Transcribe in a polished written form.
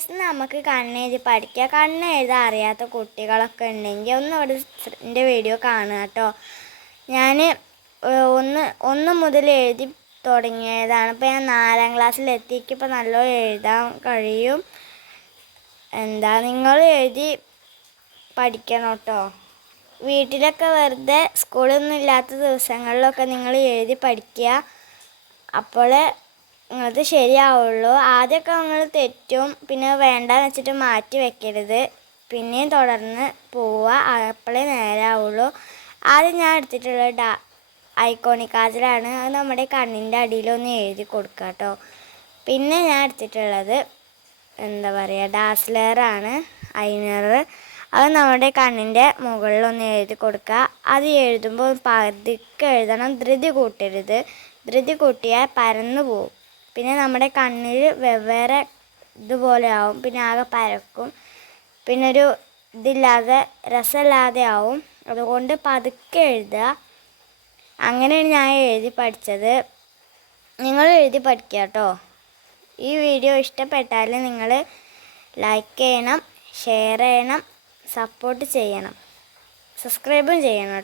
Guys, നമുക്ക് കണ്ണെഴുതി പഠിക്കുക. കണ്ണെഴുതാൻ അറിയാത്ത കുട്ടികളൊക്കെ ഉണ്ടെങ്കിൽ ഒന്നുകൂടി എൻ്റെ വീഡിയോ കാണുക കേട്ടോ. ഞാൻ ഒന്ന് മുതൽ എഴുതി തുടങ്ങിയതാണ്. ഇപ്പോൾ ഞാൻ 4ാം ക്ലാസ്സിലെത്തി. ഇപ്പോൾ നല്ലോണം എഴുതാൻ കഴിയും. നിങ്ങൾ എഴുതി പഠിക്കണം കേട്ടോ. വീട്ടിലൊക്കെ വെറുതെ സ്കൂളൊന്നും ഇല്ലാത്ത ദിവസങ്ങളിലൊക്കെ നിങ്ങൾ എഴുതി പഠിക്കുക. അപ്പോൾ നിങ്ങൾക്ക് ശരിയാവുള്ളൂ. ആദ്യമൊക്കെ നിങ്ങൾ തെറ്റും, പിന്നെ വേണ്ടാന്ന് വെച്ചിട്ട് മാറ്റി വെക്കരുത്. പിന്നെയും തുടർന്ന് പോവുക, അപ്പോഴേ നേരാവുള്ളൂ. ആദ്യം ഞാൻ എടുത്തിട്ടുള്ള ഐക്കോണിക് കാജലാണ്. അത് നമ്മുടെ കണ്ണിൻ്റെ അടിയിലൊന്ന് എഴുതി കൊടുക്കുക കേട്ടോ. പിന്നെ ഞാൻ എടുത്തിട്ടുള്ളത് ഡാസ്ലറാണ്, ഐനർ. അത് നമ്മുടെ കണ്ണിൻ്റെ മുകളിലൊന്ന് എഴുതി കൊടുക്കുക. അത് എഴുതുമ്പോൾ പതുക്കെ എഴുതണം, ധൃതി കൂട്ടരുത്. ധൃതി കൂട്ടിയാൽ പരന്നു പോവും. പിന്നെ നമ്മുടെ കണ്ണിൽ വെവ്വേറെ ഇതുപോലെ ആവും, പിന്നെ ആകെ പരക്കും, പിന്നെ ഒരു രസമില്ലാതെ ആവും. അതുകൊണ്ട് പതുക്കെ എഴുതുക. അങ്ങനെയാണ് ഞാൻ എഴുതി പഠിച്ചത്. നിങ്ങൾ എഴുതി പഠിക്കുക കേട്ടോ. ഈ വീഡിയോ ഇഷ്ടപ്പെട്ടാൽ നിങ്ങൾ ലൈക്ക് ചെയ്യണം, ഷെയർ ചെയ്യണം, സപ്പോർട്ട് ചെയ്യണം, സബ്സ്ക്രൈബും ചെയ്യണം കേട്ടോ.